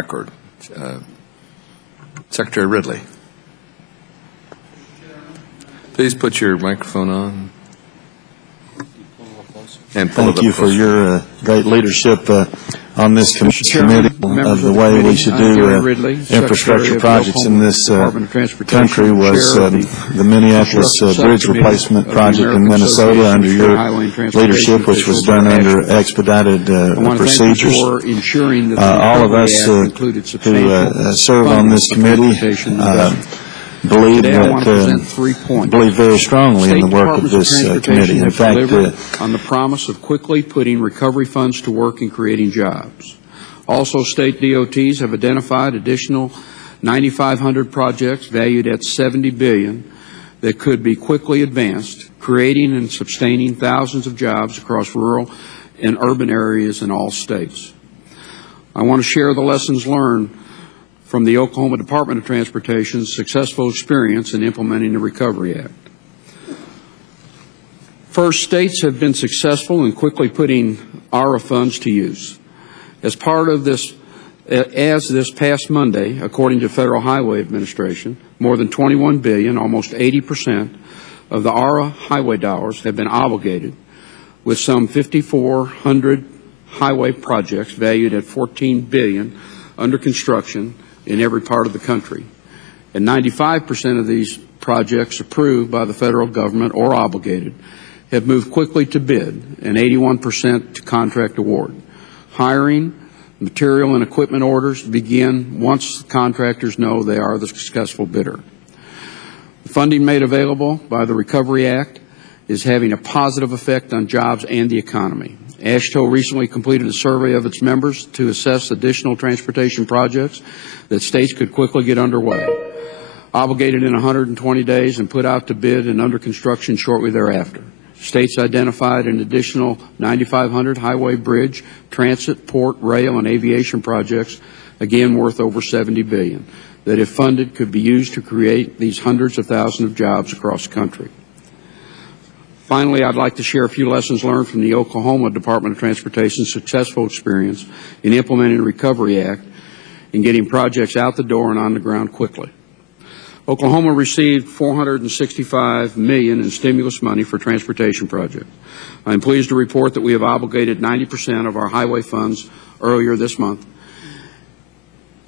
record. Secretary Ridley. Please put your microphone on. And thank you for your great leadership on this committee of the way we should do infrastructure projects in this country. Was the Minneapolis bridge replacement project in Minnesota under your leadership, which was done under expedited procedures. All of us who serve on this committee believe very strongly in the work of this committee. In fact, on the promise of quickly putting recovery funds to work and creating jobs. Also, state DOTs have identified additional 9,500 projects valued at $70 billion that could be quickly advanced, creating and sustaining thousands of jobs across rural and urban areas in all states. I want to share the lessons learned from the Oklahoma Department of Transportation's successful experience in implementing the Recovery Act. First, states have been successful in quickly putting ARRA funds to use. As part of this, this past Monday, according to Federal Highway Administration, more than $21 billion, almost 80% of the ARRA highway dollars have been obligated, with some 5,400 highway projects valued at $14 billion under construction in every part of the country. And 95% of these projects approved by the federal government or obligated have moved quickly to bid and 81% to contract award. Hiring, material, and equipment orders begin once contractors know they are the successful bidder. The funding made available by the Recovery Act is having a positive effect on jobs and the economy. AASHTO recently completed a survey of its members to assess additional transportation projects that states could quickly get underway, obligated in 120 days and put out to bid and under construction shortly thereafter. States identified an additional 9,500 highway, bridge, transit, port, rail, and aviation projects, again worth over $70 billion, that if funded could be used to create these hundreds of thousands of jobs across the country. Finally, I'd like to share a few lessons learned from the Oklahoma Department of Transportation's successful experience in implementing the Recovery Act and getting projects out the door and on the ground quickly. Oklahoma received $465 million in stimulus money for transportation projects. I am pleased to report that we have obligated 90% of our highway funds earlier this month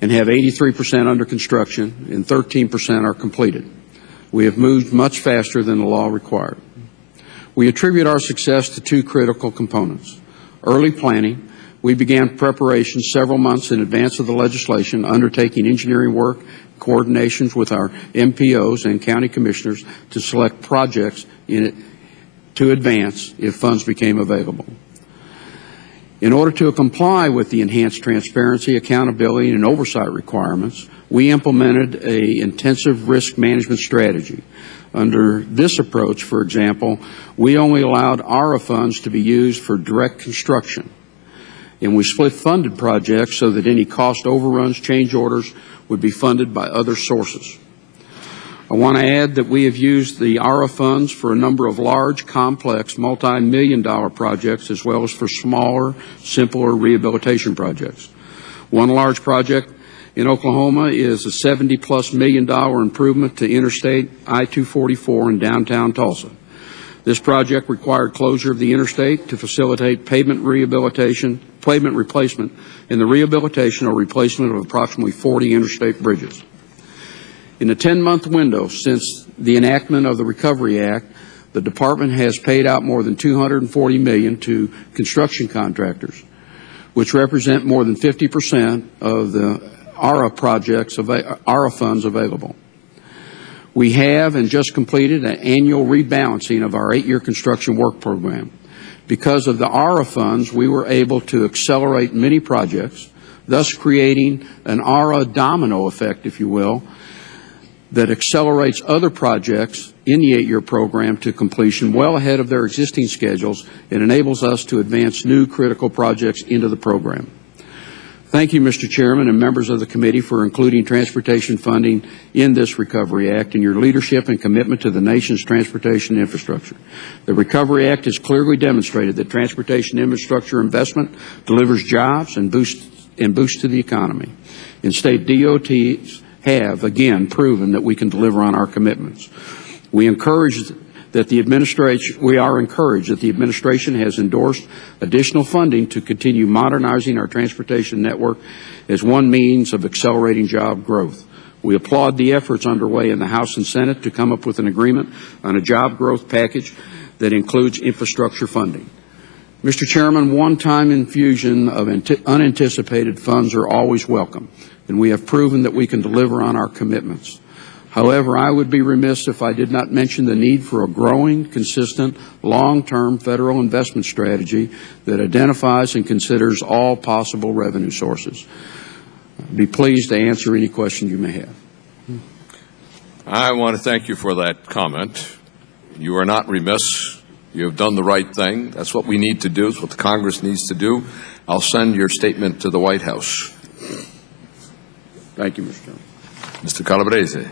and have 83% under construction and 13% are completed. We have moved much faster than the law required. We attribute our success to two critical components. Early planning. We began preparations several months in advance of the legislation, undertaking engineering work, coordinations with our MPOs and county commissioners to select projects to advance if funds became available. In order to comply with the enhanced transparency, accountability, and oversight requirements, we implemented an intensive risk management strategy. Under this approach, for example, we only allowed ARRA funds to be used for direct construction, and we split funded projects so that any cost overruns, change orders would be funded by other sources. I want to add that we have used the ARRA funds for a number of large, complex, multi-million-dollar projects as well as for smaller, simpler rehabilitation projects. One large project in Oklahoma is a $70+ million improvement to Interstate I-244 in downtown Tulsa. This project required closure of the interstate to facilitate pavement replacement, and the rehabilitation or replacement of approximately 40 interstate bridges. In the 10-month window since the enactment of the Recovery Act, the Department has paid out more than $240 million to construction contractors, which represent more than 50% of the ARRA funds available. We have and just completed an annual rebalancing of our 8-year construction work program. Because of the ARRA funds, we were able to accelerate many projects, thus creating an ARRA domino effect, if you will, that accelerates other projects in the 8-year program to completion well ahead of their existing schedules and enables us to advance new critical projects into the program. Thank you, Mr. Chairman and members of the committee, for including transportation funding in this Recovery Act and your leadership and commitment to the nation's transportation infrastructure. The Recovery Act has clearly demonstrated that transportation infrastructure investment delivers jobs and boosts to the economy. In-state DOTs have, again, proven that we can deliver on our commitments. We are encouraged that the administration has endorsed additional funding to continue modernizing our transportation network as one means of accelerating job growth. We applaud the efforts underway in the House and Senate to come up with an agreement on a job growth package that includes infrastructure funding. Mr. Chairman, one-time infusion of unanticipated funds are always welcome, and we have proven that we can deliver on our commitments. However, I would be remiss if I did not mention the need for a growing, consistent, long-term federal investment strategy that identifies and considers all possible revenue sources. I'd be pleased to answer any questions you may have. I want to thank you for that comment. You are not remiss. You have done the right thing. That's what we need to do. It's what the Congress needs to do. I'll send your statement to the White House. Thank you, Mr. Chairman. Mr. Calabrese.